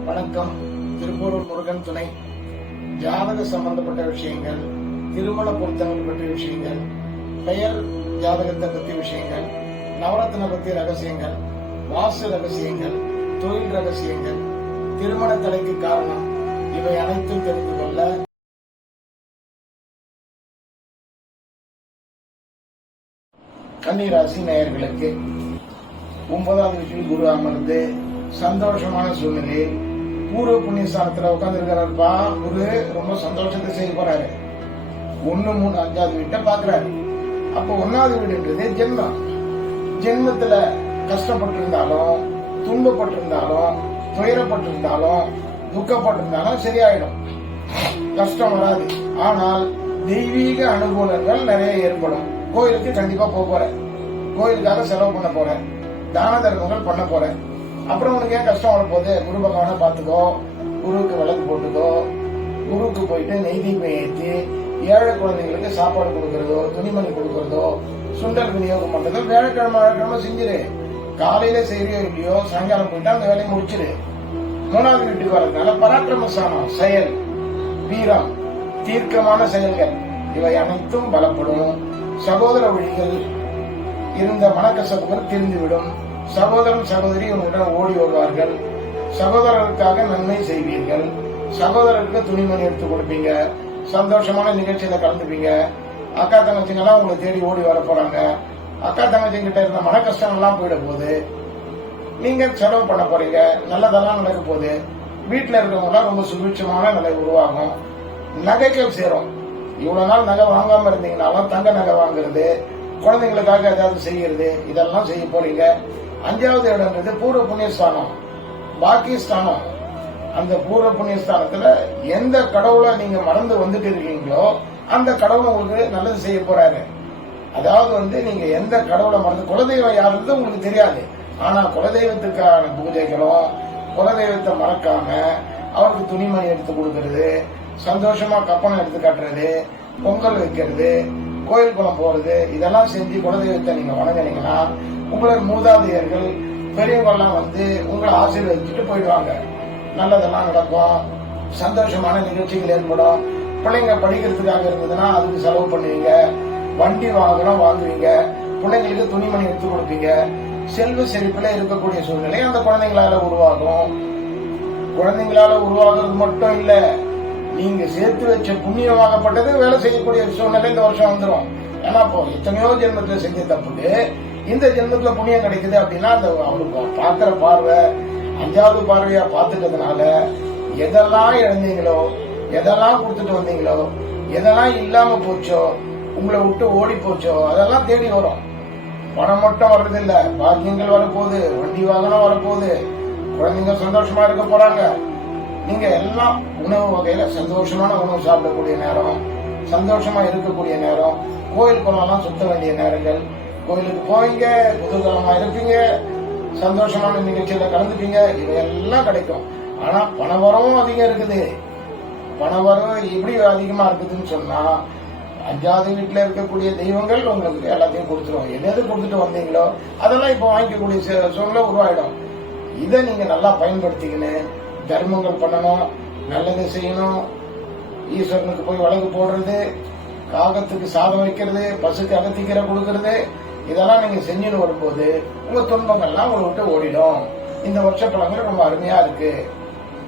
வணக்கம். திருப்பூரூர் முருகன் துணை. ஜாதக சம்பந்தப்பட்ட விஷயங்கள், திருமண பொருத்தங்கள் பற்றிய விஷயங்கள், பெயர் ஜாதகத்தை பற்றிய விஷயங்கள், நவரத்ன பற்றிய ரகசியங்கள், வாசு ரகசியங்கள், தொழில் ரகசியங்கள், திருமண தடைக்கு காரணம், இவை அனைத்தும் தெரிந்து கொள்ள கன்னிராசி நேயர்களுக்கு 9வது வீட்டில் குரு அமர்ந்து சந்தோஷமான சூழ்நிலையில் பூர்வ புண்ணியஸ்தானத்துல உட்கார்ந்துருக்கிறாருப்பா. குரு ரொம்ப சந்தோஷத்தை செய்ய போறாரு. 1, 3, 5வது வீட்டை பாக்குறாரு. அப்ப 1வது வீடுன்றது ஜென்மம். ஜென்மத்துல கஷ்டப்பட்டிருந்தாலும், துன்பப்பட்டிருந்தாலும், துயரப்பட்டிருந்தாலும், துக்கப்பட்டிருந்தாலும் சரியாயிடும். கஷ்டம் வராது. ஆனால் தெய்வீக அனுகூலங்கள் நிறைய ஏற்படும். கோயிலுக்கு கண்டிப்பா போறேன், கோயிலுக்காக செலவு பண்ண போறேன், தான தர்மங்கள் பண்ண போறேன். அப்புறம் உனக்கு ஏன் கஷ்டம் வரப்போகுது? குரு பகவானை பார்த்துக்கோ, குருவுக்கு விளக்கு போட்டுக்கோ, குருவுக்கு போயிட்டு நெய் தீபம் ஏற்றி ஏழை குழந்தைங்களுக்கு சாப்பாடு கொடுக்கறதோ, துணிமணி கொடுக்கறதோ, சுண்டல் விநியோகம் பண்றதோ வியாழக்கிழமை செஞ்சிரு. காலையில செய்யறியோ இல்லையோ, சாயங்காலம் போயிட்டு அந்த வேலையை முடிச்சிரு. 3வது வீட்டுக்கு வரதுனால பராக்கிரமஸ்தானம், செயல், வீரம், தீர்க்கமான செயல்கள், இவை அனைத்தும் பலப்படும். சகோதர வழிகள் இருந்த மனக்கசப்புகள் தீர்ந்துவிடும். சகோதரன் சகோதரி உங்களுடன் ஓடி வருவார்கள். சகோதரருக்காக நன்மை செய்வீர்கள். சகோதரருக்கு துணிமணி எடுத்து கொடுப்பீங்க. சந்தோஷமான நிகழ்ச்சியில கலந்துப்பீங்க. அக்கா தங்கச்சிங்கெல்லாம் உங்களை தேடி ஓடி வர போறாங்க. அக்கா தங்கச்சிங்கிட்ட இருந்த மன கஷ்டங்கள்லாம் போயிட போகுது. நீங்க செலவு பண்ண போறீங்க. நல்லதெல்லாம் நடக்க போகுது. வீட்டுல இருக்கவங்க ரொம்ப சுபிட்சமான நிலை உருவாகும். நகைகள் சேரும். இவ்வளவு நாள் நகை வாங்காம இருந்தீங்கன்னாலும் தங்க நகை வாங்குறது, குழந்தைங்களுக்காக ஏதாவது செய்யறது, இதெல்லாம் செய்ய போறீங்க. 5வது இடம்ன்றது பூர்வ புண்ணியஸ்தானம், பாக்கியஸ்தானம். அந்த பூர்வ புண்ணியஸ்தானத்துல எந்த கடவுளை நீங்க மறந்து வந்துட்டு இருக்கீங்களோ அந்த கடவுளை உங்களுக்கு நல்லது செய்ய போறாரு. அதாவது நீங்க எந்த கடவுளை மறந்து, குலதெய்வம் யாருன்றது உங்களுக்கு தெரியாது. ஆனா குலதெய்வத்துக்கான பூஜைகளும், குலதெய்வத்தை மறக்காம அவருக்கு துணிமணி எடுத்து கொடுக்கறது, சந்தோஷமா கப்பனை எடுத்து காட்டுறது, பொங்கல் வைக்கிறது, கோயில் குளம் போறது, இதெல்லாம் செஞ்சு குலதெய்வத்தை நீங்க வணங்கினீங்கன்னா உங்களோட மூதாதையர்கள் பெரியவங்கெல்லாம் உங்களை ஆசீர்வதிச்சுட்டு போயிடுவாங்க. நல்லதெல்லாம் நடக்கும். சந்தோஷமான நிகழ்ச்சிகள் ஏற்படும். பிள்ளைங்க படிக்கிறதுக்காக இருந்ததுன்னா அதுக்கு செலவு பண்ணுவீங்க. வண்டி வாங்குவீங்க. பிள்ளைங்களுக்கு துணிமணி எடுத்து கொடுப்பீங்க. செல்வ செழிப்புல இருக்கக்கூடிய சூழ்நிலை அந்த குழந்தைங்களால உருவாகும். குழந்தைங்களால உருவாகிறது மட்டும் இல்ல, நீங்க சேர்த்து வச்ச புண்ணியமாகப்பட்டது வேலை செய்யக்கூடிய சூழ்நிலை இந்த வருஷம் வந்துடும். ஏன்னா இப்போ எத்தனையோ ஜென்மத்துல செஞ்ச தப்புக்கு இந்த ஜென்மத்துல புண்ணியம் கிடைக்குது அப்படின்னா அந்த அவருக்கு பாக்குற பார்வை 5வது பார்வையா பார்த்துட்டதுனால எதெல்லாம் இழந்தீங்களோ, எதெல்லாம் கொடுத்துட்டு வந்தீங்களோ, எதெல்லாம் இல்லாம போச்சோ, உங்களை விட்டு ஓடி போச்சோ, அதெல்லாம் தேடி வரும். பணம் மட்டும் வர்றதில்ல, பாக்கியங்கள் வரப்போகுது, வண்டி வாகனம் வரப்போகுது, குழந்தைங்க சந்தோஷமா இருக்க போறாங்க. நீங்க எல்லாம் உணவு வகையில சந்தோஷமான உணவு சாப்பிடக்கூடிய நேரம், சந்தோஷமா இருக்கக்கூடிய நேரம், கோயில் குளம்லாம் சுத்த வேண்டிய நேரங்கள். கோயிலுக்கு போவீங்க, குதூகலமா இருப்பீங்க, சந்தோஷமான நிகழ்ச்சியில கலந்துப்பீங்க. இவையெல்லாம் கிடைக்கும். ஆனா பணவரவும் அதிகம் இருக்குது. பணவரவு எப்படி அதிகமா இருக்குதுன்னு சொன்னா, 5வது வீட்டுல இருக்கக்கூடிய தெய்வங்கள் உங்களுக்கு எல்லாத்தையும் கொடுத்துரும். எது கொடுத்துட்டு வந்தீங்களோ அதெல்லாம் இப்ப வாங்கிக்கக்கூடிய சூழ்நிலை உருவாயிடும். இதை நீங்க நல்லா பயன்படுத்திக்கின்னு தர்மங்கள் பண்ணணும், நல்லது செய்யணும். ஈஸ்வரனுக்கு போய் வழக்கு போடுறது, காகத்துக்கு சாதம் வைக்கிறது, பசுக்கு அகத்திக்கீரை கொடுக்கறது, இதெல்லாம் நீங்க செஞ்சுன்னு வரும்போது உங்க துன்பங்கள்லாம் உங்களை விட்டு ஓடிடும். இந்த வருஷ பலன்கள் ரொம்ப அருமையா இருக்கு.